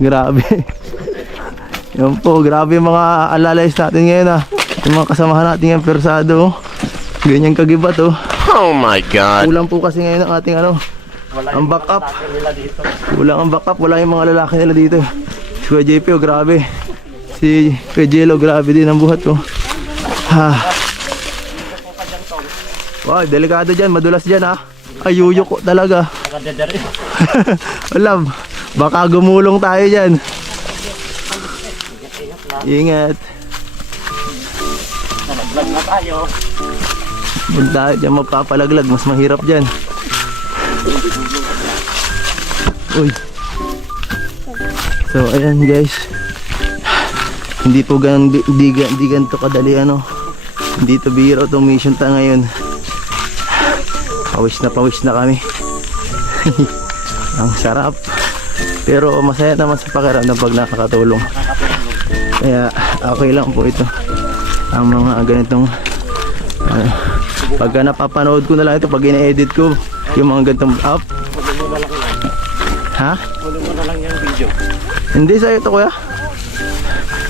Grabe. Yan po, grabe yung mga alalays natin ngayon yung mga kasamahan natin yung persado. Ganyan kagibat Oh my God. Kulang po kasi ngayon ang ating ang backup. Kulang ang backup, wala yung mga lalaki nila dito. Si Kuya JP grabe. Si Kuya Jello grabe din ang buhat Wow, delikado dyan, madulas dyan Ayuyok ko talaga. Alam, baka gumulong tayo dyan. Ingat. Nalaglag na tayo. Huwag tayo dyan mapapalaglag, mas mahirap dyan. Uy. So ayan guys, hindi po di ganito kadali hindi to biro itong mission ta ngayon. Pawis na kami. Ang sarap, pero masaya naman sa pakiramdam pag nakakatulong. Kaya okay lang po ito ang mga ganitong pagka napapanood ko na lang ito, pag ina-edit ko yung mga ganitong up. Ha? Huli mo na lang yung video. Hindi sa ito kuya.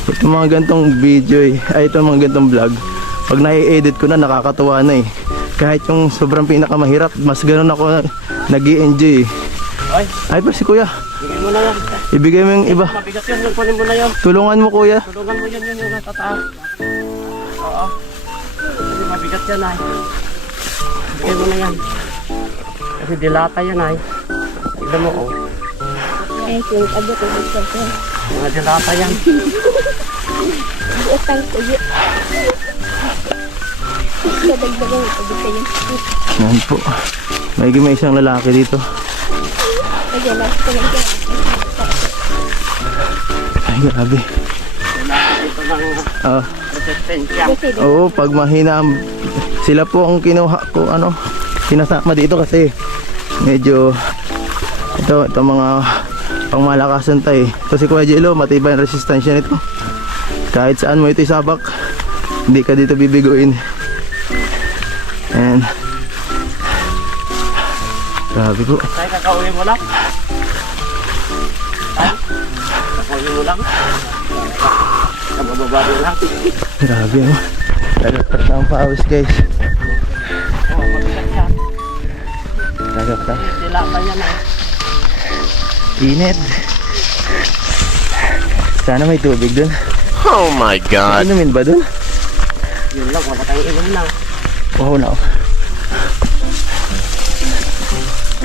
Ito mga ganitong video ay ito mga ganitong vlog. Pag na-edit ko na nakakatuwa na kahit yung sobrang pinakamahirap, mas ganun ako nag-i-enjoy Ay pa si kuya. Ibigay mo na yan. Ibigay mo yung iba. Mabigat yan, kunin mo na yan. Tulungan mo kuya. Tulungan mo yan yung natataas. Oo. Kasi mabigat yan Ibigay mo na yan. Kasi dilata yan Tignan mo Ay, kung abot ang ito. Mga dilata yan. Utang ko yun. Kadagdagan ito kayo. Yan po. May isang lalaki dito. Ay, last ko lang dyan. Ay grabe. Ito ng resistensya. Oo, pag mahina sila po ang kinuha ko sinasama dito kasi medyo ito mga pangmalakasan tayo. Kasi Kuya Jello, matibay ang resistensya nito. Kahit saan mo ito isabak, hindi ka dito bibiguin. And grabe po. Tayo kakauwi mo lang. Kakauwi mo lang. Kabababa mo lang. Grabe Tagapag na ang pawis guys. Oo, mabigat yan. Tagapag. Dilata yan Init. Sana may tubig dun. Oh my God. Inumin ba dun? Yun lang, wala tayong inom lang. Oo na.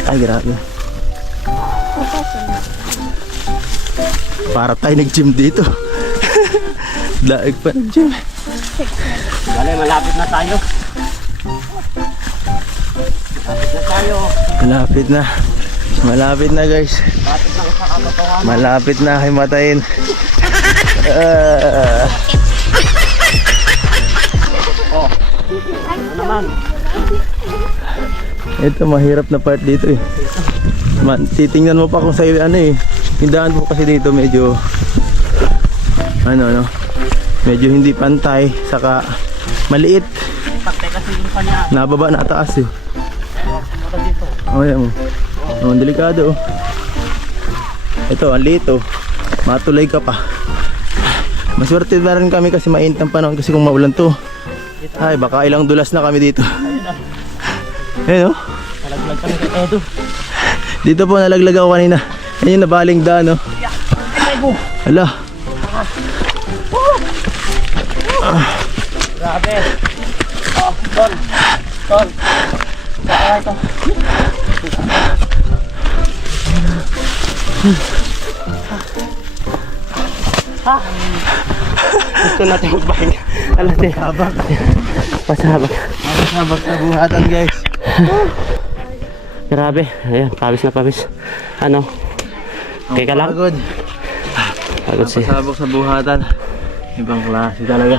Ay grabe. Para tayo nag-gym dito. Daig pa nag-gym. Bale, malapit na tayo. Malapit na guys. Malapit na sa katotohanan. Malapit na himatayin. Ano naman? Ito mahirap na part dito titingnan mo pa kung sa yung daan po kasi dito medyo medyo hindi pantay, saka maliit. Pagtay kasi yung kanya. Nababa na taas Mata dito. yan mo. Delikado Ito, ang liit matulay ka pa. Maswerte na rin kami kasi mainit ang panahon, kasi kung maulan to, ay baka ilang dulas na kami dito. Ayun Nalaglag kami kay Edo. dito po nalaglag ako kanina. Ayun, nabaling daan Hala. Grabe. Tol. Saka ito. Gusto natin magbahinga. Natin. Pasabak Sa buhatan guys. Grabe. Ayan, pawis na pawis. Okay ka lang? Pagod. Pagod siya. Pasabok sa buhatan. Ibang klase talaga.